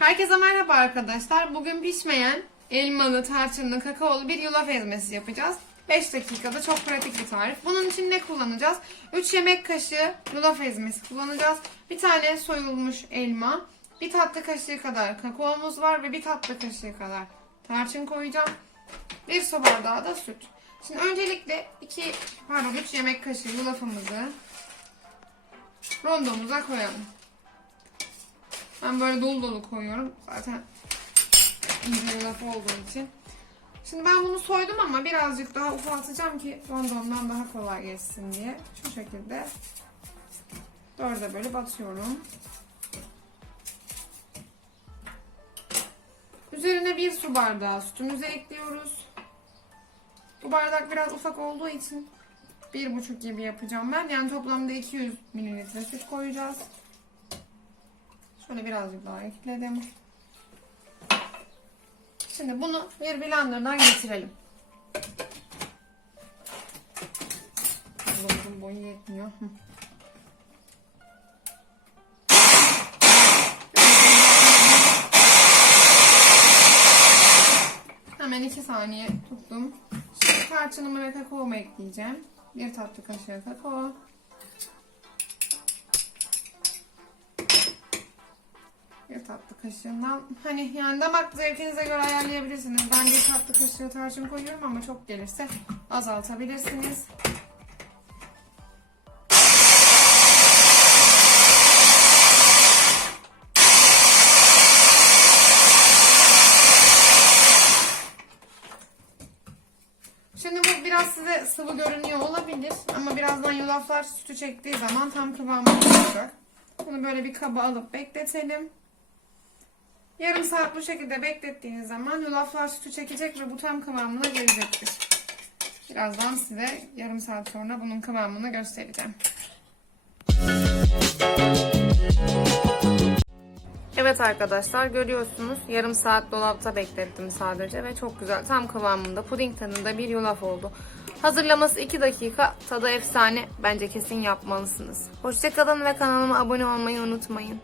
Herkese merhaba arkadaşlar. Bugün pişmeyen elmalı, tarçınlı, kakaolu bir yulaf ezmesi yapacağız. 5 dakikada çok pratik bir tarif. Bunun için ne kullanacağız? 3 yemek kaşığı yulaf ezmesi kullanacağız. Bir tane soyulmuş elma, bir tatlı kaşığı kadar kakaomuz var ve bir tatlı kaşığı kadar tarçın koyacağım. Bir su bardağı da süt. Şimdi öncelikle 2 pardon 3 yemek kaşığı yulafımızı rondomuza koyalım. Ben böyle dolu dolu koyuyorum. Zaten ince yulaf olduğu için. Şimdi ben bunu soydum ama birazcık daha ufaltacağım ki rondomdan daha kolay geçsin diye. Şu şekilde dörde böyle batıyorum. Üzerine bir su bardağı sütümüzü ekliyoruz. Bu bardak biraz ufak olduğu için bir buçuk gibi yapacağım ben. Yani toplamda 200 mililitre süt koyacağız. Şöyle birazcık daha ekledim. Şimdi bunu bir blenderdan geçirelim. Bunun boyu yetmiyor. Hemen 2 saniye tuttum. Şimdi tarçınımı ve kakaomu ekleyeceğim. Bir tatlı kaşığı kakao. Bir tatlı kaşığından hani yani damak zevkinize göre ayarlayabilirsiniz. Ben bir tatlı kaşığı tarçın koyuyorum ama çok gelirse azaltabilirsiniz. Şimdi bu biraz size sıvı görünüyor olabilir ama birazdan yulaflar sütü çektiği zaman tam kıvamı olacak. Bunu böyle bir kaba alıp bekletelim. Yarım saat bu şekilde beklettiğiniz zaman yulaflar sütü çekecek ve bu tam kıvamına gelecektir. Birazdan size yarım saat sonra bunun kıvamını göstereceğim. Evet arkadaşlar görüyorsunuz yarım saat dolapta beklettim sadece ve çok güzel tam kıvamında puding tadında bir yulaf oldu. Hazırlaması 2 dakika tadı efsane bence kesin yapmalısınız. Hoşçakalın ve kanalıma abone olmayı unutmayın.